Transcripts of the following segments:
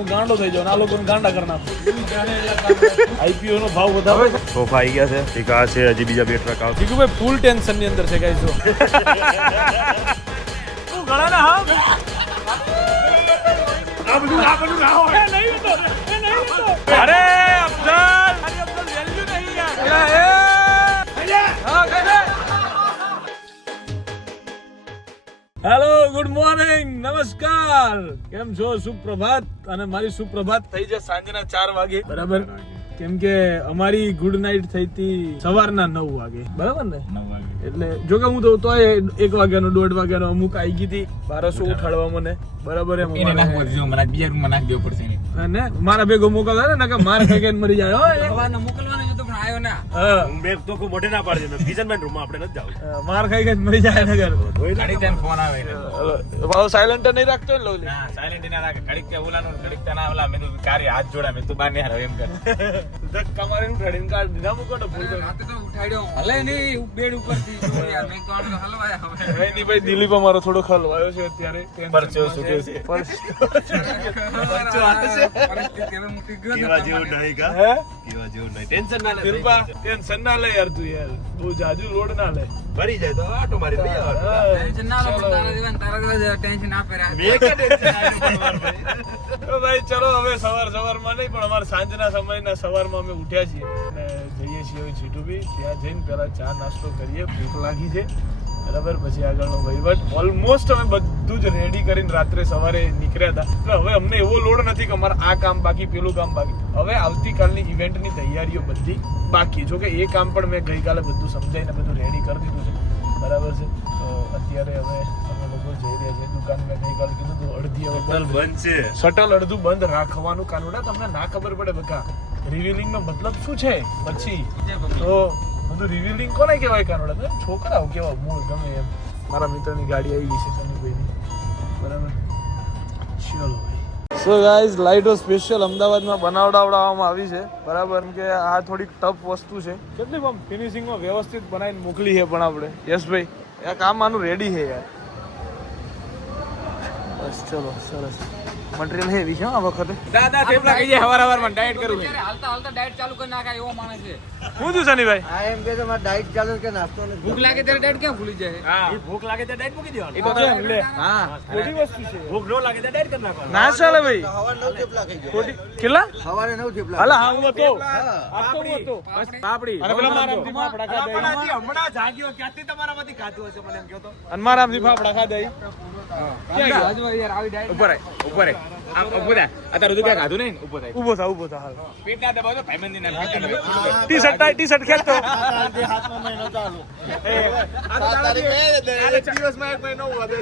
ગાંડો થઈ જાવ આ લોકોને ગાંડા કરી નાખો આઈપીઓ નો ભાવ વધારે સોફા આવી ગયા છે એક આ છે હજી બીજા બે ટ્રક આવશે ભાઈ ફૂલ ટેન્શન ની અંદર છે ગાઈસ જો તું ગળા ના હા આ બધું ના હોય નહીં તો એ નહીં તો અરે અફઝલ વેલ્યુ નહીં યાર હા કહે હેલો ગુડ મોર્નિંગ નમસ્કાર કેમ છો સુપ્રભાત અને મારી સુપ્રભાત થઈ જાય સાંજના 4 વાગે બરાબર કેમ કે અમારી ગુડ નાઇટ થઈ હતી સવારના 9 વાગે બરાબર ને 9 વાગે એટલે જો કે હું તો 1 વાગ્યાનો 1:30 વાગ્યાનો અમુક આવી ગઈ હતી 1200 ઉઠાડવા મને બરાબર એમ એને નાખવો જો મને બીજા રૂમમાં નાખ દેવો પડશે ને મારા ભેગો મોકલવા ને કે માર ખાઈને મરી જાય હો સવારનો મોકલવાનો તો પણ આયો ના હા બેગ તો કો મોઢે ના પાડજે ને કિચનમેન રૂમમાં આપણે નથી જાવ માર ખાઈને મરી જાય ને ઘર ઘડી તને ફોન આવે વાળો સાયલેન્ટ નહીં રાખતો ને લોલી ના સાયલેન્ટ ના રાખે ઘડીક કે ઓલાનો ઘડીક તના ઓલા મે તો કાર્ય હાથ જોડા મે તું બાર ને હારો એમ કર ધક્કા મારીને ઉઠાડીને કાઢ દીધા મુકો તો ભૂલ રાતે તો ઉઠાડ્યો હલે નહીં બેડ ઉપરથી જો યાર મે તો આનો હલવાયા હવે નહીં ભાઈ દિલીપ અમારો થોડો હલવાયો છે અત્યારે પરચો સુકે છે પરચો આવે છે પરિસ્થિતિ કેમ મૂકી ગયો કેવા જેવો નહીં કા હે કેવા જેવો નહીં ટેન્શન ના લે કૃપા ટેન્શન ના લે યાર તું યાર બહુ જાજુ લોડ ના લે ભરી જાય તો આટો મારી લઈ આવ ટેન્શન ના લે તારા જેવા ટેન્શન આપે રે મે કે ટેન્શન તો ભાઈ ચલો હવે સવારમાં નહીં પણ અમાર સાંજના સમયના સવારમાં અમે ઉઠ્યા છીએ અને જઈએ છીએ જીટુબી ત્યાં જઈને પહેલા ચા નાસ્તો કરીએ ભૂખ લાગી છે બરાબર પછી આગળનો વહીવટ ઓલમોસ્ટ અમે બધું જ રેડી કરીને રાત્રે સવારે નીકળ્યા હતા એટલે હવે અમને એવો લોડ નથી કે અમારે આ કામ બાકી પેલું કામ બાકી હવે આવતીકાલની ઇવેન્ટની તૈયારીઓ બધી બાકી જો કે એ કામ પણ મેં ગઈકાલે બધું સમજાઈને બધું રેડી કરી દીધું છે બરાબર છે તો અત્યારે હવે અમે લોકો જઈ રહ્યા છીએ દુકાન મેં ગઈકાલે કીધું તો અડધી હવે બંધ છે શટલ અડધું બંધ રાખવાનું કાનુડા તમને ના ખબર પડે બકા રિવીલિંગ નો મતલબ શું છે પછી તો બધું રિવીલિંગ કોને કહેવાય કાનોડા છોકરાઓ કેવા મૂળ ગમે એમ મારા મિત્રની ગાડી આવી ગઈ છે સમીભાઈની બરાબર ચલો ભાઈ સો ગાઈઝ લાઇટો સ્પેશિયલ અમદાવાદમાં બનાવડાવવામાં આવી છે બરાબર કે આ થોડીક ટફ વસ્તુ છે કેટલી આમ ફિનિશિંગમાં વ્યવસ્થિત બનાવીને મોકલી છે પણ આપણે યશભાઈ આ કામ આનું રેડી છે યાર બસ ચલો સરસ મટીરીયલ હેવી છે આ વખતે દાદા થેપલા કઈ જાય હવાર ડાયટ કરું છે હાલતા ડાયટ ચાલુ કરી નાખા એવો માણસ છે હું છું સનીભાઈ આ એમ કે તમારે ડાયટ ચાલુ કે નાસ્તો ને ભૂખ લાગે ત્યારે ડાયટ ક્યાં ભૂલી જાય હા એ ભૂખ લાગે ત્યારે ડાયટ મૂકી દેવાનું એ તો છે લે હા ખોટી વસ્તુ છે ભૂખ નો લાગે ત્યારે ડાયટ કરી નાખવાનું ના ચાલે ભાઈ સવારે 9 થેપલા ખાઈ જાય ખોટી કેટલા સવારે 9 થેપલા હાલા હા હું તો આપડી બસ પાપડી અને પેલા મારામથી ફાફડા ખાધા હમણાં જાગ્યો ક્યાંથી તમારામાંથી ખાધું હશે મને એમ કહો તો અને મારામથી ફાફડા ખાધા ક્યાં ગયો યાર આવી ડાયટ ઉપર આમ ઉભો થા અત્યારે બધું ક્યાં ખાધું નહીં ઉભો થા હાલ પેટ ના દબાવજો ભાઈબંધી ના ટી-શર્ટ ખેંચતો હાથમાં મહિનો ચાલુ આ તારીખે એક દિવસમાં એક મહિનો હોવા દે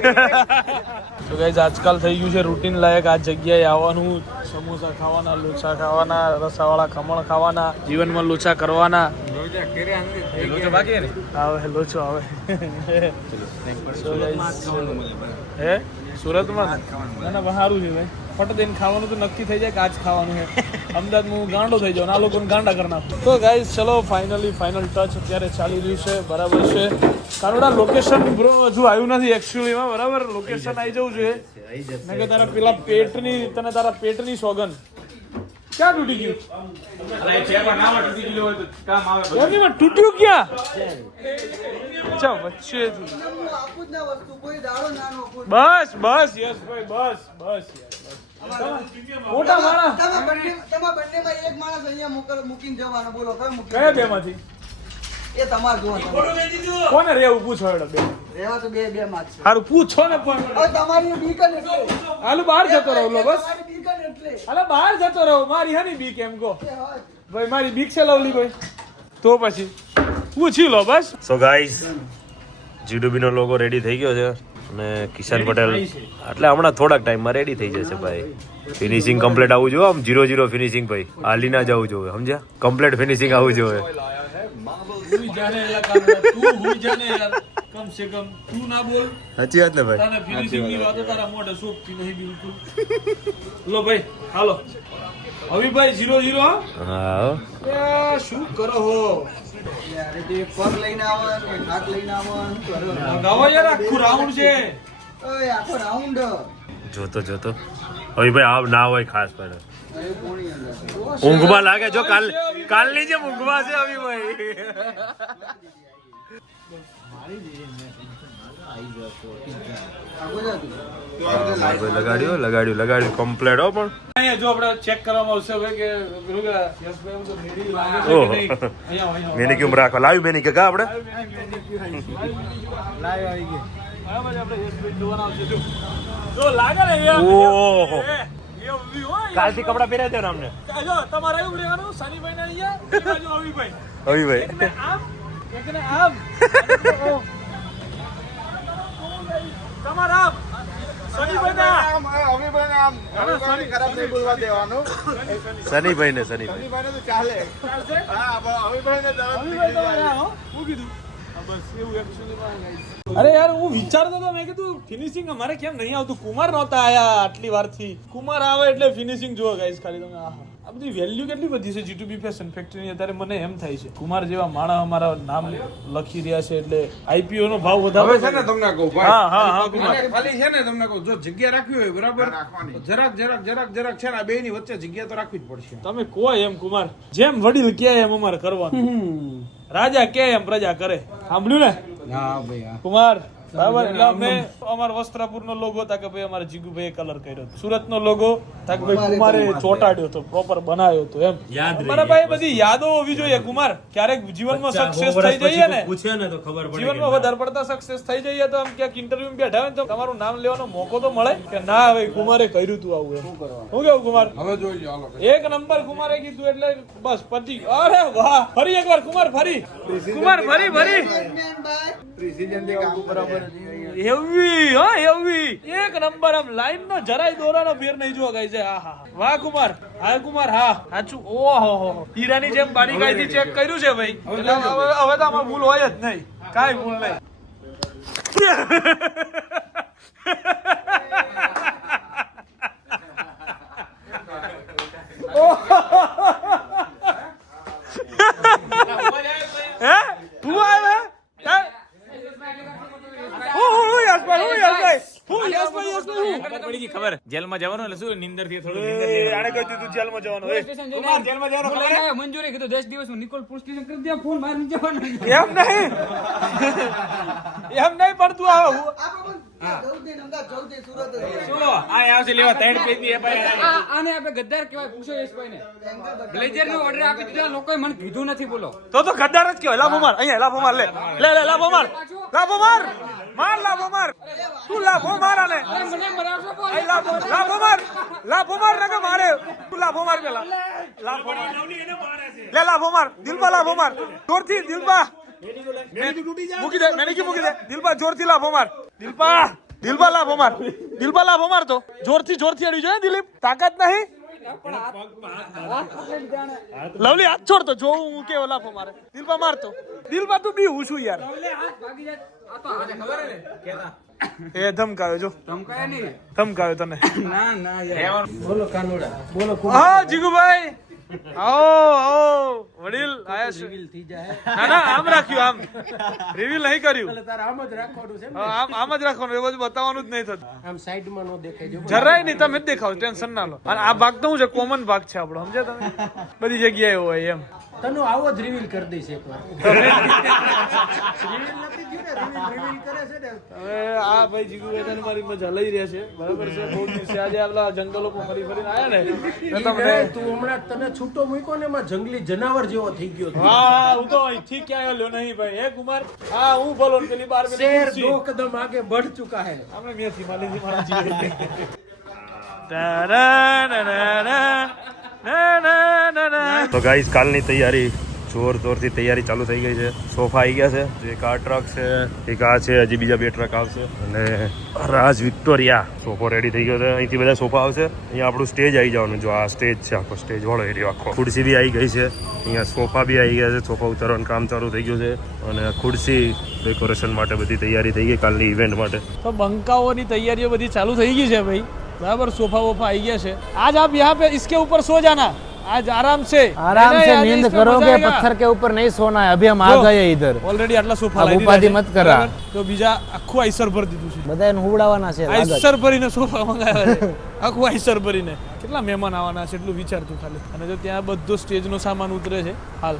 તો ગાઈસ આજકાલ થઈ ગયું છે રૂટીન લાયક આ જગ્યાએ આવવાનું સમોસા ખાવાના લોચા ખાવાના રસાવાળા ખમણ ખાવાના જીવનમાં લોચા કરવાના લોચો બાકી ને આવે લોચો આવે હે સુરતમાં ના બહારું છે ભાઈ ફટ દઈને ખાવાનું તો નક્કી થઈ જાય કે આજ ખાવાનું છે અમદાવાદમાં હું ગાંડો થઈ જાઉં આ લોકોને ગાંડા કરી નાખું તો ગાઈઝ ચલો ફાઇનલ ટચ અત્યારે ચાલી રહ્યું છે બરાબર છે કારોડા લોકેશન બ્રો હજુ આવ્યું નથી એકચ્યુઅલીમાં બરાબર લોકેશન આવી જવું જોઈએ મેં કે તારા પેલા પેટની સોગન ક્યાં તૂટી ગયું તૂટ્યું ક્યાં અચ્છા વચ્ચે બસ યસ ભાઈ બસ મોટા માણસ તમે બંનેમાં એક માણસ અહીંયા મૂકીને જવાનો બોલો કયા બે માંથી એ તમાર જોવાનું કોને રેવું પૂછો એડો બે રેવા તો બે માં છે હારું પૂછો ને પણ હવે તમારી બીકન એટલે હાલો બહાર જતો રહો લો બસ બીકન એટલે હાલો બહાર જતો રહો મારી હની બીક એમ કો ભાઈ મારી બીક છે લવલી ભાઈ તો પછી પૂછી લો બસ સો ગાઈઝ જીડુબી નો લોગો રેડી થઈ ગયો છે અને કિશન પટેલ એટલે હમણાં થોડાક ટાઈમમાં રેડી થઈ જશે ભાઈ ફિનિશિંગ કમ્પ્લીટ આવવું જોઈએ આમ 0-0 ફિનિશિંગ ભાઈ હાલી ના જવું જોઈએ સમજ્યા કમ્પ્લીટ ફિનિશિંગ આવવું જોઈએ કમ સે કમ તું ના બોલ સાચી વાત ને ભાઈ તારા ફિનિશિંગ ની વાત તારા મોઢે સોપતી નહીં બિલકુલ લો ભાઈ હાલો હવીભાઈ 0-0 હા શું કરો હો યાર તે પગ લઈને આવો કે હાથ લઈને આવો ગાવો યાર આખું રાઉન્ડ છે ઓય આખો રાઉન્ડ જોતો હવે ભાઈ આવ ના હોય ખાસ પડે ઊંઘમાં લાગે જો કાલની જેમ ઊંઘમાં છે અભી ભાઈ લગાડ્યું કમ્પ્લેટ હો પણ અહીંયા જો આપણે ચેક કરવામાં આવશે હવે કે પેલું કે યશભાઈ તો મેરી લાગે છે કે નહીં અહીંયા મેનિક્યુર રાખો લાવી મેનિક્યુર કા આપણે લાઈવ આવી ગઈ બરાબર છે આપણે યશભાઈ જોવાના આવશે જો લાગે ને ઓહો એ ઉભી હોય કાલથી કપડા પહેર્યા છે ને અમને જો તમારે એવું લેવાનું શનિભાઈ ને અહીંયા એ બાજુ અવીભાઈ અભિભાઈ એકને આમ એકને આમ તમારા આમ શનિભાઈ ના શનિભાઈ ને અરે યાર હું વિચારતો હતો મેં કીધું ફિનિશિંગ અમારે કેમ નહીં આવતું કુમાર નહોતા આયા આટલી વારથી કુમાર આવે એટલે ફિનિશિંગ જુઓ ગાઈસ ખાલી તમે આ બધી વેલ્યુ કેટલી બધી છે જીટુબી ફેશન ફેક્ટરીની અત્યારે મને એમ થાય છે કુમાર જેવા માણસ અમારા નામ લખી રહ્યા છે એટલે આઈપીઓ નો ભાવ વધારે છે ને તમને કહું હા હા હા કુમાર ખાલી છે ને તમને કહું જો જગ્યા રાખવી હોય બરાબર જરાક છે ને આ બે ની વચ્ચે જગ્યા તો રાખવી જ પડશે તમે કહો એમ કુમાર જેમ વડીલ કે એમ અમારે કરવાનું રાજા કે એમ પ્રજા કરે સાંભળ્યું ને હા ભાઈ હા કુમાર બરાબર એટલે અમે અમારા વસ્ત્રાપુર નો લોગો હતા કે ભાઈ અમારા જીગુભાઈ કલર કર્યો હતો સુરત નો લોગો કે ભાઈ કુમારે ચોટાડ્યો હતો પ્રોપર બનાવ્યો હતો એમ અમારા ભાઈ બધી યાદો હોવી જોઈએ કુમાર ક્યારેક જીવનમાં સક્સેસ થઈ જઈએ ને પૂછે ને તો ખબર પડે જીવનમાં વધારે પડતા સક્સેસ થઈ જઈએ તો આમ ક્યાંક ઇન્ટરવ્યુ માં બેઠા હોય ને તો તમારું નામ લેવાનો મોકો તો મળે કે ના ભાઈ કુમારે કર્યું તું આવું એમ શું કેવું કુમાર હવે જોઈ લો હાલો એક નંબર કુમારે કીધું એટલે બસ પતી અરે વાહ ફરી એકવાર કુમાર ફરી પ્રિસિઝન દે કામ બરાબર એવી હા એવી એક નંબર આમ લાઈન નો જરાય દોરાનો ફેર નહીં જોવા ગઈ છે હા હા વાહ કુમાર હા સાચું ઓહો હીરાની જેમ બારીકાઈથી ચેક કર્યું છે ભાઈ એટલે હવે તો આમાં ભૂલ હોય જ નહીં કાઈ ભૂલ નહીં હે તું આવે હે ખબર જેલમાં જવાનું એટલે શું નિંદર થી થોડું આને કહ્યું તું જેલમાં જવાનું મંજૂરી કીધું 10 દિવસ નિકોલ પોલીસ સ્ટેશન કરી દે ફોન મારી જવાનું એમ નહીં પણ તું આવ તો ગદ્દાર જ કહેવાય લાભો માર અહીંયા લાભો માર લે લાભો માર માર લાભો માર તું લાભો માર આને લાભો માર નકે મારે તું લાભો માર પેલા લાભો માર દિલબા લાભો માર જોરથી દિલબા મૂકી દે દિલબા જોરથી લાભો માર દિલબા લાભો માર તો જોરથી અડી જોઈએ દિલીપ તાકાત નહીં લવલી હાથ છોડ તો જોઉં હું કેવો લાફો મારે દિલબા મારતો દિલબા તું બી હું છું યાર એ ધમકાવ્યો જો ધમકાવ્યો તને બોલો હા જીગુભાઈ આવો વડીલ આયા છે ના આમ રાખ્યું આમ રિવીલ નહીં કર્યું આમ જ રાખવાનું એ બધું બતાવવાનું જ નહીં થતું આમ સાઈડમાં નો દેખાય જરાય નહીં તમે જ દેખાવ ટેન્શન ના લો અને આ ભાગ તો શું છે કોમન ભાગ છે આપણો સમજ્યા તમે બધી જગ્યાએ હોય એમ તનો આવો જ રિવીલ કરી દઈશ એકવાર હવે આ ભાઈ જીગુભાઈ મારી મજા લઈ રહ્યા છે બરાબર છે બહુ દિવસે આજે આપલા જંગલોમાં ફરીને આયા ને તું હમણાં તને છૂટો મૂક્યો ને એમાં જંગલી જનાવર જેવો થઈ ગયો હા હું તો અહીંથી ક્યાં આવ્યો નહીં ભાઈ હે કુમાર હા હું બોલો પેલી બાર શેર દો કદમ આગે बढ़ चुका है આપણે મેથી માલી મારા તો ગાઈસ કાલની તૈયારી જોરથી તૈયારી ચાલુ થઈ ગઈ છે સોફા આવી ગયા છે એક આ ટ્રક છે એક આ છે હજી બીજા 2 ટ્રક આવશે અને રાજ વિક્ટોરિયા સોફો રેડી થઈ ગયો છે અહીંથી બધા સોફા આવશે અહીંયા આપણું સ્ટેજ આવી જવાનું જો આ સ્ટેજ છે આખો સ્ટેજ વાળો એરિયો આખો ખુરશી બી આવી ગઈ છે અહીંયા સોફા બી આવી ગયા છે સોફા ઉતારવાનું કામ ચાલુ થઈ ગયું છે અને ખુરશી ડેકોરેશન માટે બધી તૈયારી થઈ ગઈ કાલની ઇવેન્ટ માટે તો બંકાઓની તૈયારીઓ બધી ચાલુ થઈ ગઈ છે ભાઈ बराबर सोफा वोफा आई गया है आज आप यहाँ पे इसके ऊपर सो जाना आज आराम से नींद करोगे, पत्थर के ऊपर नहीं सोना है. अभी हम आ गए इधर. ઓલરેડી આટલા સોફા अब લાવી उपाधि દીધા मत છે. करा. બરાબર? તો બીજા આખું આઈસર ભરી દીધું છે. બધાને હુવડાવવાના છે. આઈસર ભરીને સોફા મંગાવ્યા છે. આખું આઈસર ભરીને. કેટલા મહેમાન આવવાના છે એટલું વિચારતું ખાલી. અને જો ત્યાં બધો સ્ટેજનો સામાન ઉતરે છે હાલ.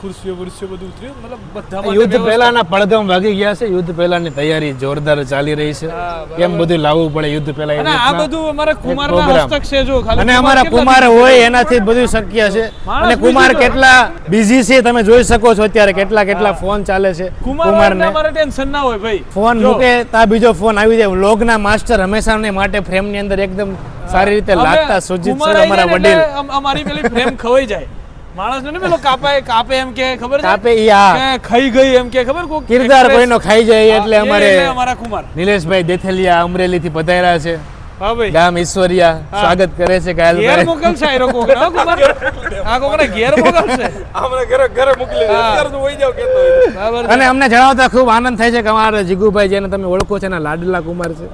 ખુરશીઓ બધું ઉતર્યું, મતલબ બધા માટે યુદ્ધ પહેલાના પડઘમ વાગી ગયા છે. યુદ્ધ પહેલાની તૈયારી જોરદાર ચાલી રહી છે. કેમ બધું લાવવું પડે યુદ્ધ પહેલા. અને આ બધું અમારા કુમારના હસ્તક છે જો ખાલી. અને અમારા કુમાર હોય એનાથી બધું શક્ય છે. અને કુમાર કેટલા બિઝી છે તમે જોઈ શકો છો અત્યારે. કેટલા ફોન ચાલે છે કુમારને. અમારે ટેન્શન ના હોય ભાઈ. ફોન મૂકે તા બીજો ફોન આવી જાય. વ્લોગના માસ્ટર હંમેશા માટે ફ્રેમની અંદર એકદમ સારી રીતે લાગતા સુજીત સર અમારા વડીલ. અમારી પેલી ફ્રેમ ખવાઈ જાય. માણસ ને પેલો કાપે એમ કે ખબર છે કાપે ઈ આ કે ખાઈ ગઈ એમ કે ખબર કોક કિરદાર કોઈનો ખાઈ જાય એટલે અમારે અમારા કુમાર નિલેશભાઈ દેથલિયા અમરેલી થી પધાર્યા છે. હા ભાઈ ગામ ઈશ્વરિયા સ્વાગત કરે છે. ઘેર કાયલભાઈ મોકલ છે આયરો કોક ના કુમાર આ કોકને ઘેર મોકલ છે આપણે ઘરે મોકલી દે. અત્યારે તો વહી જાવ કેતો હોય. બરાબર અને અમને જણાવતા ખૂબ આનંદ થાય છે કે અમારા જીગુભાઈ જેને તમે ઓળખો છો એના લાડલા કુમાર છે.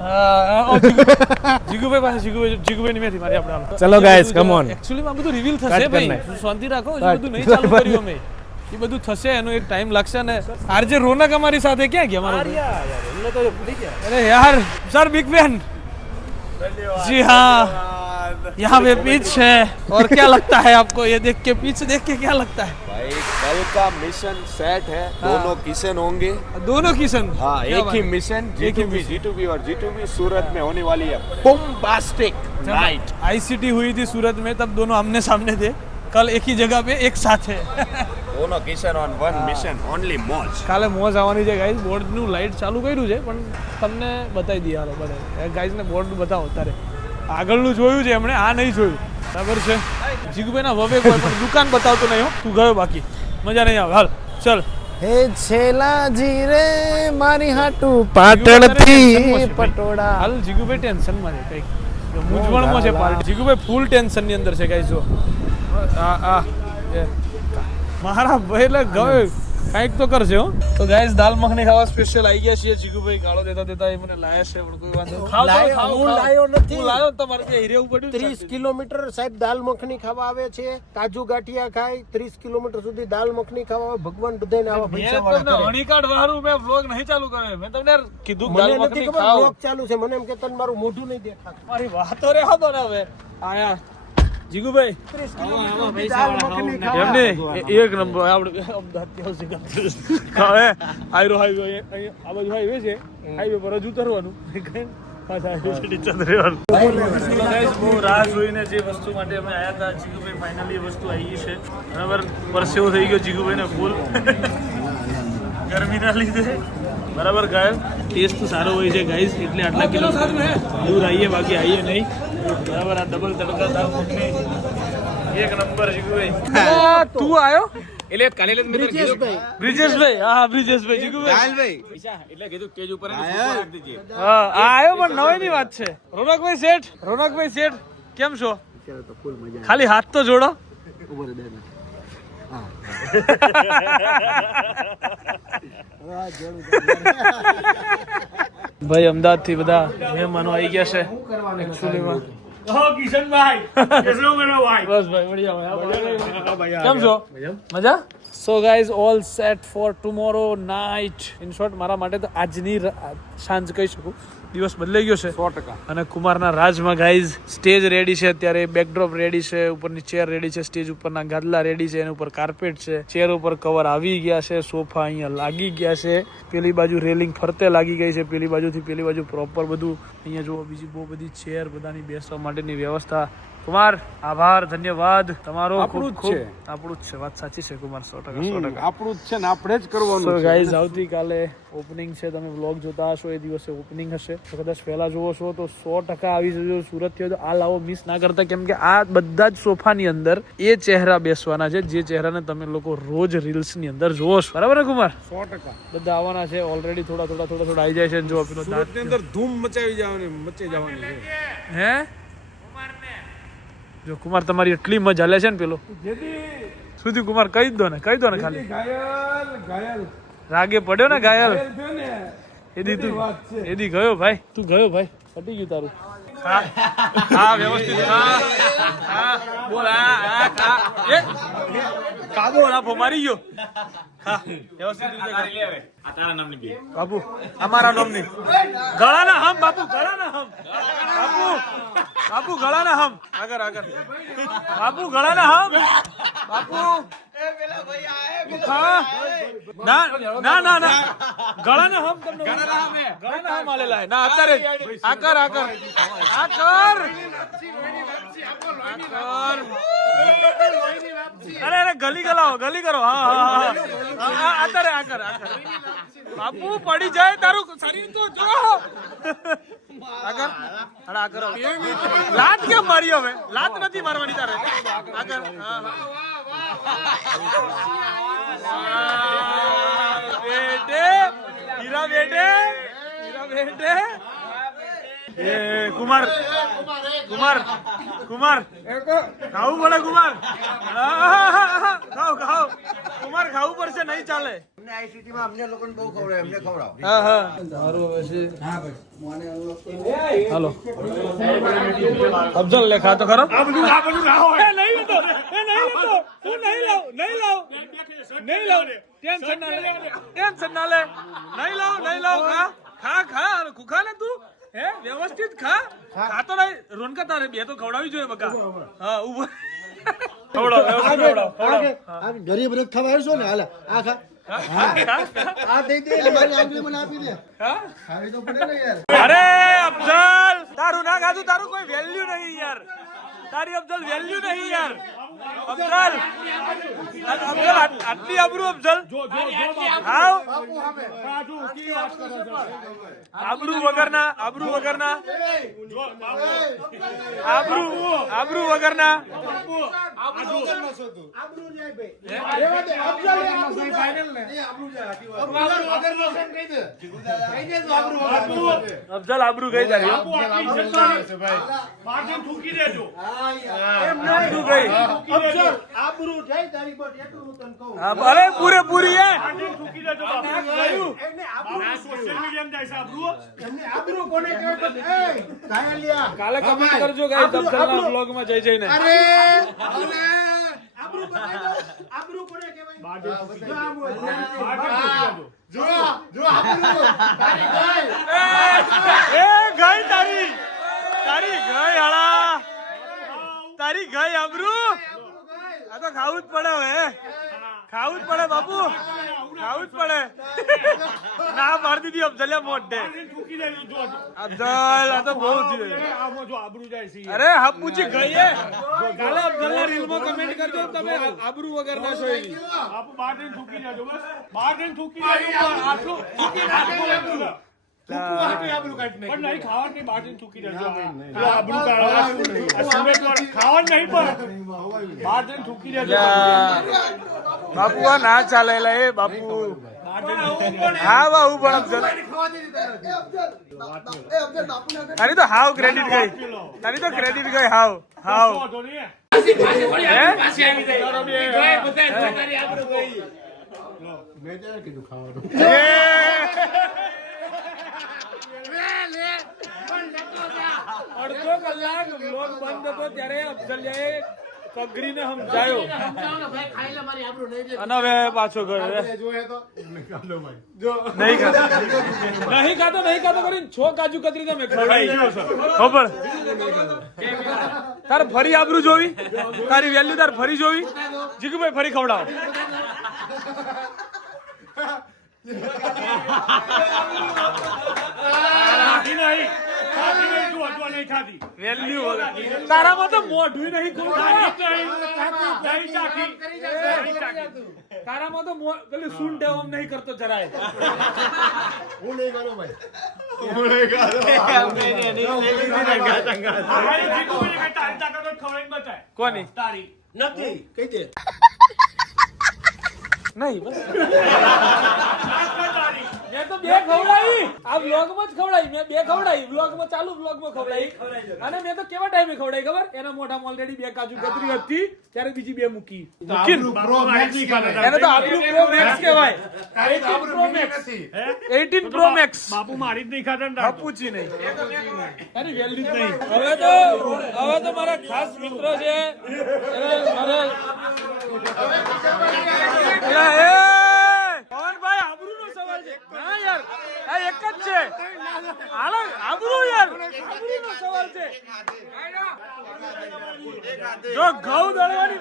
જીગુભાઈ પાસે જીગુભાઈ ની મેથી મારી આપણે હાલો. ચલો ગાઈસ કમ ઓન. એક્ચ્યુઅલી માં બધું રિવીલ થશે ભાઈ. શાંતિ રાખો એ બધું નહીં ચાલુ કર્યું અમે. એ બધું થશે એનો એક ટાઈમ લાગશે ને. આરજે રોનક અમારી સાથે ક્યાં ગયા મારો અરે યાર સર બિગ ફેન जी हाँ यहाँ पे पीच है और क्या लगता है आपको ये देख के पीछे देख के क्या लगता है भाई कल का मिशन सेट है. दोनों किशन होंगे. दोनों किशन हाँ एक ही मिशन. G2B और G2B सूरत में होने वाली है बम्बास्टिक नाइट. आईसीटी हुई थी सूरत में तब दोनों आमने सामने थे. कल एक ही जगह पे एक साथ है. दोनों Kishan on one mission only मौज. કાલે મોજ આવવાની છે ગાઈઝ. બોર્ડનું લાઇટ ચાલુ કર્યું છે પણ તમને બતાવી દઈએ હાલો બધા ગાઈઝને બોર્ડ બતાવો તારે. આગળનું જોયું છે એમણે, આ નહીં જોયું. બરાબર છે જીગુભાઈના વવે કોઈ પણ દુકાન બતાવતો નહીં હો. તું ગયો બાકી મજા નહીં આવે. હાલ ચલ. હે છેલાજી રે મારી હાટુ પાટણથી પટોળા. હાલ જીગુભાઈ ટેન્શનમાં છે કંઈક મૂંઝવણમાં છે પાર્ટી. જીગુભાઈ ફૂલ ટેન્શનની અંદર છે ગાઈઝ. જો મારા ભાઈ એટલે ગયો કાંઈક તો કરશે હો. તો ગાઈસ દાલ મખની ખાવા સ્પેશિયલ આવી ગયા છીએ. જીગુભાઈ ગાળો દેતા એ મને લાયા છે પણ કોઈ વાંધો નહીં. ખાવ હું લાયો નથી. હું લાયો તમારે ત્યાં હીરે ઉપર 30 કિલોમીટર સાહેબ દાલ મખની ખાવા આવે છે. કાજુ ગાંઠિયા ખાય 30 કિલોમીટર સુધી દાલ મખની ખાવા આવે. ભગવાન બધાને આવા પૈસા વાળા કરે. હણીકાઢ વાળું મેં વ્લોગ નહીં ચાલુ કર્યો. મેં તમને કીધું દાલ મને નથી મખની ખબર ખાઓ. બ્લોગ ચાલુ છે. મને એમ કે તને મારું મોઢું નહીં દેખાતું. મારી વાતો રે હતો ને હવે આયા જીગુભાઈ દાલ મખની ખાવા એમને એક નંબર આપણે અમદાવાદ કેવું છે હવે આયરો હાઈવે અહીંયા આ બાજુ હાઈવે છે. હાઈવે પર જ ઉતરવાનું પાછા હાઈવે સુધી ચંદ્રેવાન. બહુ રાહ જોઈને જે વસ્તુ માટે અમે આવ્યા હતા જીગુભાઈ ફાઇનલી એ વસ્તુ આવી ગઈ છે. બરાબર પરસેવો થઈ ગયો જીગુભાઈને ફૂલ ગરમીના લીધે. બરાબર ગાયબ ટેસ્ટ સારો હોય છે ગાઈઝ એટલે આટલા કિલો દૂર આવીએ બાકી આવીએ નહીં. બરાબર આ ડબલ તડકા દાલ મખની એક નંબર જીગુભાઈ. તું આયો એટલે કાલે બ્રિજેશભાઈ. હા બ્રિજેશભાઈ જીગુભાઈ એટલે કીધું સ્ટેજ ઉપર હા આ આયો પણ નવાઈની વાત છે. રોનકભાઈ શેઠ કેમ છો? ખાલી હાથ તો જોડો. ભાઈ અમદાવાદ થી બધા મહેમાનો આવી ગયા છે એકચ્યુઅલીમાં. કિશનભાઈ બસ ભાઈ બઢિયા. કેમ છો? મજા. So guys all set for tomorrow night. In short મારા માટે તો આજની સાંજ કહી શકું. દિવસ બદલાઈ ગયો છે 100%. અને કુમારના રાજમાં ગાઈઝ સ્ટેજ રેડી છે અત્યારે. બેકડ્રોપ રેડી છે. ઉપરની ચેર રેડી છે. સ્ટેજ ઉપરના ગાદલા રેડી છે. એના ઉપર કાર્પેટ છે. ચેર ઉપર કવર આવી ગયા છે. સોફા અહીંયા લાગી ગયા છે. પેલી બાજુ રેલિંગ ફરતે લાગી ગઈ છે. પેલી બાજુથી પેલી બાજુ પ્રોપર બધું અહીંયા જુઓ. બીજી બહુ બધી ચેર બધાની બેસવા માટેની વ્યવસ્થા. કુમાર આભાર ધન્યવાદ તમારો. આપણું જ છે. આપણું જ છે. વાત સાચી છે કુમાર 100%. આપણું જ છે ને આપણે જ કરવાનું સો છે. ગાઈઝ આવતીકાલે ઓપનિંગ છે. તમે વ્લોગ જોતા હશો એ દિવસે ઓપનિંગ હશે. તો કદાચ પહેલા જોવો છો તો 100% આવી જજો. સુરત થી તો આ લાવો મિસ ના કરતા કેમ કે આ બધા જ સોફાની અંદર એ ચહેરા બેસવાના છે જે ચહેરાને તમે લોકો રોજ રીલ્સ ની અંદર જોવો છો. બરાબર ને કુમાર? 100%. બધા આવવાના છે. ઓલરેડી થોડા આવી જાય છે. જો પેલો સુરતની અંદર ધૂમ મચાવી જવાની છે. હે જો કુમાર તમારી એટલી મજા લે છે ને પેલો સુધી કુમાર કહી દો ને ખાલી ઘાયલ રાગે પડ્યો ને ઘાયલ થયો ને. એદી ગયો ભાઈ. તું ગયો ભાઈ. પટી ગયું તારું. હા વ્યવસ્થિત હા બોલ ખા બોલ આપો મારી ગયો વ્યવસ્થિત રીતે આ તારા નામની બે બાપુ અમારા નામની ગળાના હમ બાપુ ગળાના હમ બાપુ ગળાના હમ આગળ બાપુ ગળાના હમ બાપુ ના ગળાના હમ તમને ગળાના હમ આલેલા ના અત્યારે આકર અરે ગલી કરો હા અત્યારે આકર બાપુ પડી જાય તારું શરીર તો જો આગળ લાત કેમ મારી હવે લાત નથી મારવાની તારે આગળ બેટે હીરા બેટે કુમાર ખાવું પડે કુમાર ખાવ કુમાર ખાવું પડશે નહીં ચાલે હાલો અફઝલ લે ખા તો ખરો નહીં લાવ ટેન્શન ના લે નહીં લાવ ખા ખુખા ને તું હે વ્યવસ્થિત ખા તો નહીં રોનકા તારે બે તો ખવડાવી જોઈએ બકા હા ઉભો ખવડાવ ગરીબ રથ ખાવા આવશો ને હાલ આ ખા આ દઈ દે મારી આંગળી મને આપી દે ખાવી તો પડે ને યાર અરે અફઝલ તારું ના ખાધું તારું કોઈ વેલ્યુ નહીં યાર તારી અફઝલ વેલ્યુ નહીં યાર અફઝલ આટલી આબરૂ અફઝલ આબરૂ વગરના આબરૂ વગરના અફઝલ આબરૂ ગઈ તારી અરે પૂરેપૂરી કાલે કમેન્ટ કરજો ગાઈસ અફઝલના બ્લોગમાં જઈને તારી ગઈ આબરૂ આ તો ખાવું જ પડે હવે ખાવું જ પડે બાપુ ખાવું જ પડે ના મારી દીધી અફઝલ મોઢે અફઝલ આ તો બહુ થયું અરે હાપુજી ગઈ હે કાલે અફઝલ ના રીલ માં કમેન્ટ કરજો તમે આબરૂ વગર ના છો એવી આપુ બહાર જઈને થૂકી જાજો બસ બહાર જઈને થૂકી જાજો આટલું થૂકી નાખો પણ નહીં ખાવા કે બહાર જઈને થૂકી જાજો આબરૂ ખાવા નહીં પણ બહાર જઈને થૂકી જાજો બાપુ આ ના ચાલે એ બાપુ હા બાપુ પણ અફઝલ તારી તો હાવ ક્રેડિટ ગઈ તારી તો ક્રેડિટ ગઈ હાવ અડધો કલાક વ્લોગ બંધ હતો ત્યારે અફઝલિયાએ પગરીને સમજાયો અને હવે પાછો ગયો નહીં ખાતો કરીને છો કાજુ કતરી તમે ખવડાવી ખબર તાર ફરી આબરૂ જોવી તારી વેલ્યુ તાર ફરી જોવી જીગુભાઈ ફરી ખવડાવો વેલ્યુ તારામાં તો મોઢું નહીં તારામાં તો પેલું સૂન ડેવમ નહીં કરતો જરાય હું નહીં કરું ભાઈ કોની નથી કઈ દે નહીં બસ તો બે ખવડાવી આ વ્લોગમાં જ ખવડાવી મેં બે ખવડાવી વ્લોગમાં ચાલુ વ્લોગમાં ખવડાવી અને મેં તો કેવા ટાઈમે ખવડાવી ખબર એના મોઢામાં ઓલરેડી બે કાજુ કતરી હતી ત્યારે બીજી બે મૂકી એને તો આબરૂ પ્રો મેક્સ કહેવાય 18 પ્રો મેક્સ 18 પ્રો મેક્સ બાપુ મારી જ નહીં ખાતા ને બાપુજી નહીં એની વેલ્યુ જ નહીં હવે તો મારા ખાસ મિત્ર છે પવનભાઈ આબરૂનો સવાલ છે ના યાર આ એક જ છે હાલો આબરૂ યાર આબરૂનો સવાલ છે જો ઘઉં દળવાની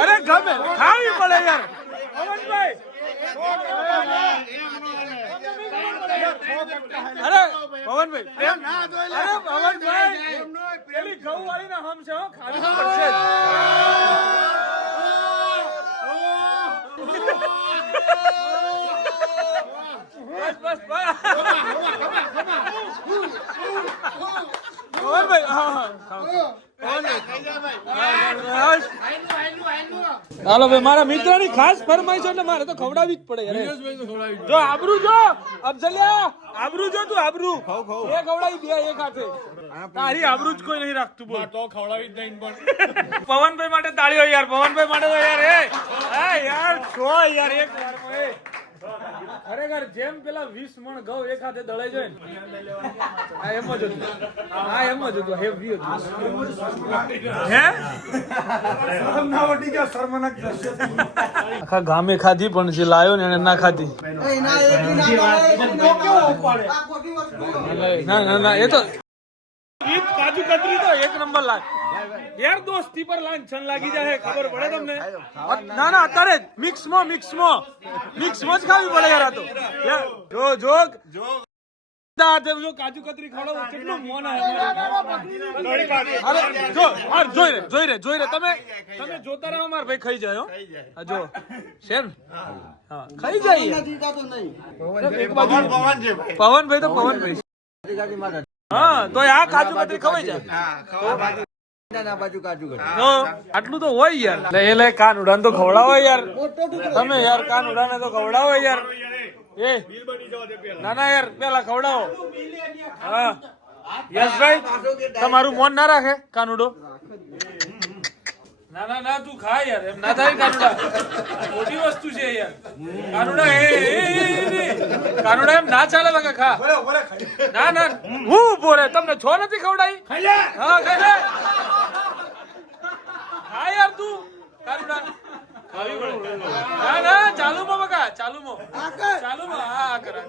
અરે ગમે ખાવી પડે યાર પવનભાઈ અરે પવનભાઈ અરે પવનભાઈ પેલી ઘઉં વાળી ના હમ છે હો ખાવી પડશે બસ હાલો ભાઈ મારા મિત્ર ની ખાસ ફરમાઈશ એટલે મારે તો ખવડાવી જ પડે જો આબરૂ જો અફઝલિયા આબરૂ જો તું આબરૂ એ ખવડાવી દે એક હાથે તારી આબરૂ જ કોઈ નહીં રાખતું બોલ તો ખવડાવી જ નહીં પણ પવનભાઈ માટે તાળીઓ યાર પવનભાઈ માટે તો યાર યાર છો યાર એક વાર ખરેખર જેમ પેલા 20 મણ ઘઉં એક હાથે દળાઈ જાય ને આ એમ જ હતું હેવી હતું હે આખા ગામે ખાધી પણ જે લાયો ને એને ના ખાધી ના એ તો કાજુ કતરી તો એક નંબર લાગ યાર દોસ્તી પર લાંછન લાગી જાય ખબર પડે તમને ના અત્યારે મિક્સમાં જ ખાવી પડે યાર આ તો જો કાજુ કતરી ખવડાવો કેટલું મોન જોઈ રે તમે જોતા રહો માર ભાઈ ખાઈ જાય જો શેન હા ખાઈ જાય પવનભાઈ તો પવનભાઈ હા તો આ કાજુ કતરી ખવાઈ જાય આટલું તો હોય યાર લે કાન ઉડાન તો ખવડાવો યાર તમે યાર કાન ઉડાને તો ખવડાવો યાર એ ના યાર પેલા ખવડાવો હા યશભાઈ તમારું મોન ના રાખે કાનુડો ના તું ખા યાર એમ ના થાય કાનુડા મોટી વસ્તુ છે યાર કાનુડા એમ ના ચાલે લગા ખા ના હું બોલે તમને છો નથી ખવડાવી હા ખાઈ લે હા યાર તું કાનુડા ખાવી પડે ના ચાલુમાં બકા ચાલુમાં હા કરા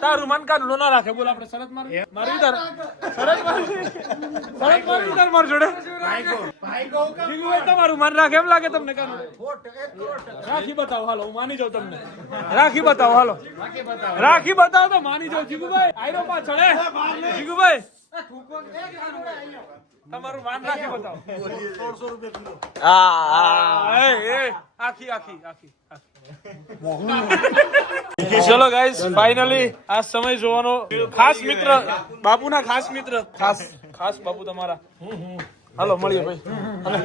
તારું મન કાઢું ના રાખે બોલ આપડે શરત મારી માર જોડે તમારું મન રાખે એમ લાગે તમને કાનું રાખી બતાવો હાલો હું માની જાઉં તમને રાખી બતાવો હાલો રાખી બતાવો તો માની જાઉં જીગુભાઈ આયરો પાછળ જીગુભાઈ તમારું માન રાખી બતાવો 100 રૂપિયા આખી ચલો ગાઈસ ફાઇનલી આ સમય જોવાનો ખાસ મિત્ર બાપુના ખાસ મિત્ર ખાસ બાપુ તમારા હાલો મળીએ ભાઈ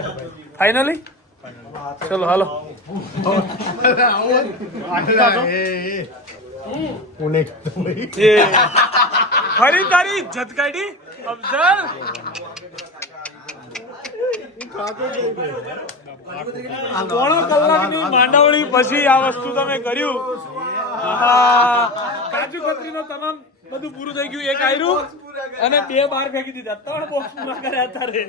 ફાઇનલી ચલો હાલો ફરી તારી ઇજ્જત કાઢી અફઝલ પોણો કલાકની માંડવણી પછી આ વસ્તુ તમે કર્યું કાજુ કતરીનો તમામ બધું પૂરું થઈ ગયું એક આયરું અને 2 બહાર ફેંકી દીધા 3 બોક્સ પૂરા કર્યા અત્યારે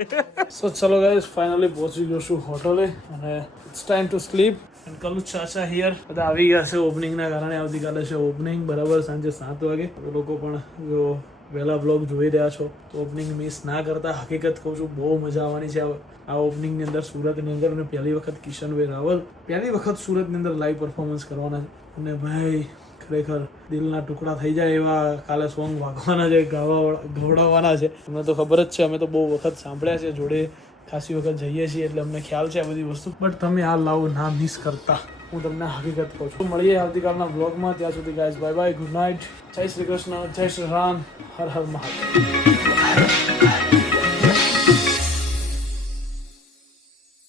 સો ચલો ગાઈસ ફાઇનલી પહોંચી ગયો છું હોટલે અને it's time to sleep and કલુજ ચાચા હિયર બધા આવી ગયા છે ઓપનિંગના કારણે આવતીકાલે છે ઓપનિંગ બરાબર સાંજે 7 વાગે લોકો પણ જો વહેલા બ્લોગ જોઈ રહ્યા છો તો ઓપનિંગ મિસ ના કરતા હકીકત કહું છું બહુ મજા આવવાની છે આ ઓપનિંગની અંદર સુરતની અંદર અને પહેલી વખત કિશનભાઈ રાવલ પહેલી વખત સુરતની અંદર લાઈવ પરફોર્મન્સ કરવાના છે અને ભાઈ ખરેખર દિલના ટુકડા થઈ જાય એવા કાલે સોંગ વાગવાના છે ગવડાવવાના છે અમને તો ખબર જ છે અમે તો બહુ વખત સાંભળ્યા છે જોડે ખાસી વખત જઈએ છીએ એટલે અમને ખ્યાલ છે આ બધી વસ્તુ બટ તમે આ લાવ ના મિસ કરતા હું તમને હકીકત કહું છું મળીએ આવતીકાલના બ્લોગમાં ત્યાં સુધી guys bye bye good night જય શ્રી કૃષ્ણ જય શ્રી રામ હર હર મહાદેવ છે